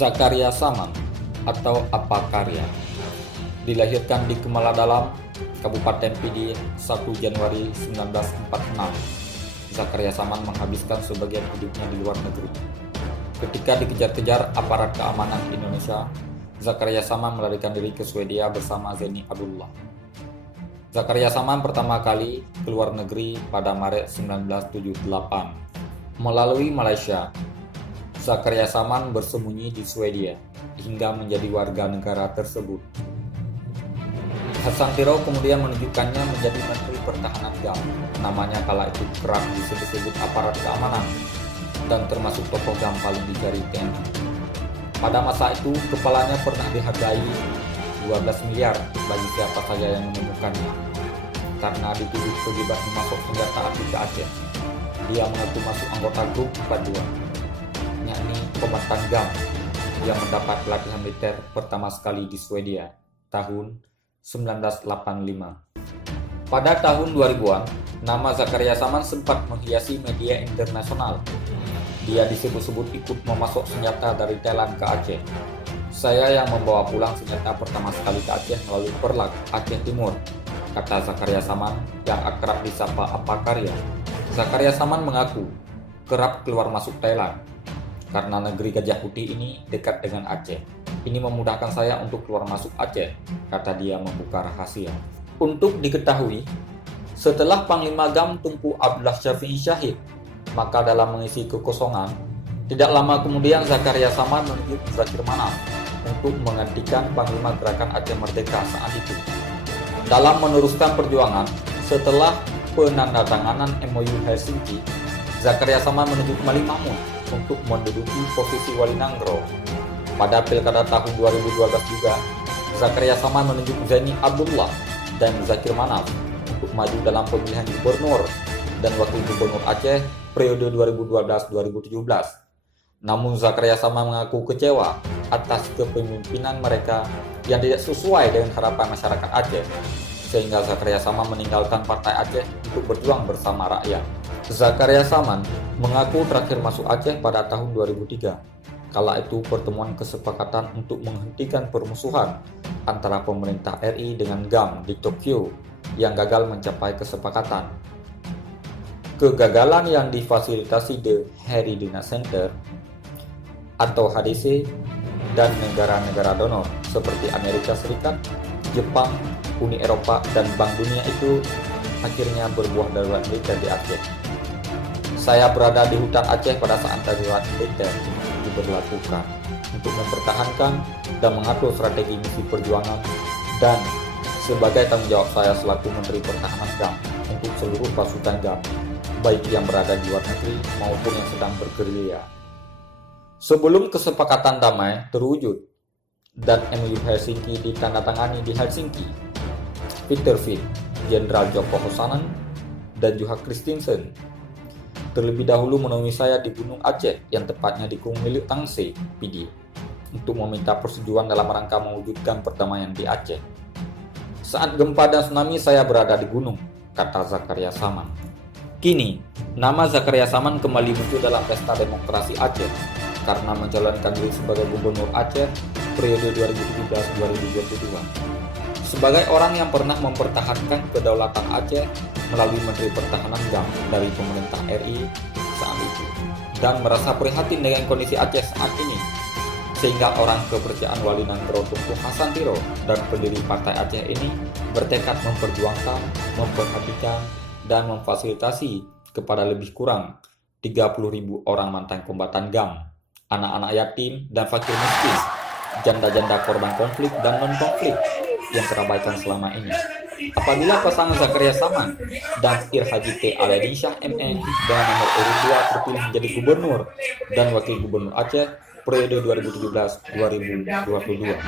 Zakaria Saman atau Apakarya dilahirkan di Kemala Dalam, Kabupaten Pidi 1 Januari 1946. Zakaria Saman menghabiskan sebagian hidupnya di luar negeri. Ketika dikejar-kejar aparat keamanan Indonesia, Zakaria Saman melarikan diri ke Swedia bersama Zeni Abdullah. Zakaria Saman pertama kali keluar negeri pada Maret 1978 melalui Malaysia. Zakaria Saman bersembunyi di Swedia hingga menjadi warga negara tersebut. Hasan Tiro kemudian menunjukkannya menjadi Menteri Pertahanan GAM. Namanya kala itu kerap disebut-sebut aparat keamanan dan termasuk tokoh GAM paling dicari TNI. Pada masa itu, kepalanya pernah dihargai 12 miliar bagi siapa saja yang menemukannya. Karena dituduh terlibat memasuk senjata api ke Aceh, dia mengaku masuk anggota grup 42, yakni komandan GAM yang mendapat pelatihan militer pertama sekali di Swedia tahun 1985. Pada tahun 2000-an, nama Zakaria Saman sempat menghiasi media internasional. Dia disebut-sebut ikut memasok senjata dari Thailand ke Aceh. Saya yang membawa pulang senjata pertama sekali ke Aceh melalui Perlak, Aceh Timur, kata Zakaria Saman yang akrab disapa Apakarya. Zakaria Saman mengaku kerap keluar masuk Thailand karena negeri Gajah Putih ini dekat dengan Aceh. Ini memudahkan saya untuk keluar masuk Aceh, kata dia membuka rahasia. Untuk diketahui, setelah Panglima GAM Tunku Abdullah Syafi'i syahid, maka dalam mengisi kekosongan, tidak lama kemudian Zakaria Saman menunjuk Zakir Manaf untuk menggantikan Panglima Gerakan Aceh Merdeka saat itu. Dalam meneruskan perjuangan, setelah penandatanganan MOU Helsinki, Zakaria Saman menunjuk Malik Mahmud untuk menduduki posisi Wali Nanggro. Pada pilkada tahun 2012 juga, Zakaria Saman menunjuk Zeni Abdullah dan Zakir Manaf untuk maju dalam pemilihan gubernur dan wakil gubernur Aceh periode 2012-2017. Namun Zakaria Saman mengaku kecewa atas kepemimpinan mereka yang tidak sesuai dengan harapan masyarakat Aceh, sehingga Zakaria Saman meninggalkan Partai Aceh untuk berjuang bersama rakyat. Zakaria Saman mengaku terakhir masuk Aceh pada tahun 2003. Kala itu pertemuan kesepakatan untuk menghentikan permusuhan antara pemerintah RI dengan GAM di Tokyo yang gagal mencapai kesepakatan. Kegagalan yang difasilitasi The Haryadéna Center atau HDC dan negara-negara donor seperti Amerika Serikat, Jepang, Uni Eropa, dan Bank Dunia itu akhirnya berbuah darurat militer di Aceh. Saya berada di hutan Aceh pada saat darurat militer diberlakukan untuk mempertahankan dan mengatur strategi misi perjuangan dan sebagai tanggung jawab saya selaku Menteri Pertahanan GAM untuk seluruh pasukan GAM, baik yang berada di luar negeri maupun yang sedang bergerilya. Sebelum kesepakatan damai terwujud dan MOU Helsinki ditandatangani di Helsinki, Peter Fitt, Jenderal Joko Hosanen, dan Juha Christensen terlebih dahulu menemui saya di Gunung Aceh yang tepatnya di Gunung Milik Tangse, Pidi, untuk meminta persetujuan dalam rangka mewujudkan perdamaian di Aceh. Saat gempa dan tsunami saya berada di gunung, kata Zakaria Saman. Kini, nama Zakaria Saman kembali muncul dalam pesta demokrasi Aceh karena mencalonkan diri sebagai Gubernur Aceh periode 2017-2022. Sebagai orang yang pernah mempertahankan kedaulatan Aceh melalui Menteri Pertahanan GAM dari pemerintah RI saat itu dan merasa prihatin dengan kondisi Aceh saat ini, sehingga orang kepercayaan Wali Nanggro Tunku Hasan Tiro dan pendiri Partai Aceh ini bertekad memperjuangkan, memperhatikan, dan memfasilitasi kepada lebih kurang 30.000 orang mantan kombatan GAM, anak-anak yatim dan fakir miskin, janda-janda korban konflik dan non-konflik yang terabaikan selama ini. Apabila pasangan Zakaria Saman dan Haji T. Alaeddin Shah ME dengan nomor urut 2 terpilih menjadi gubernur dan wakil gubernur Aceh periode 2017-2022.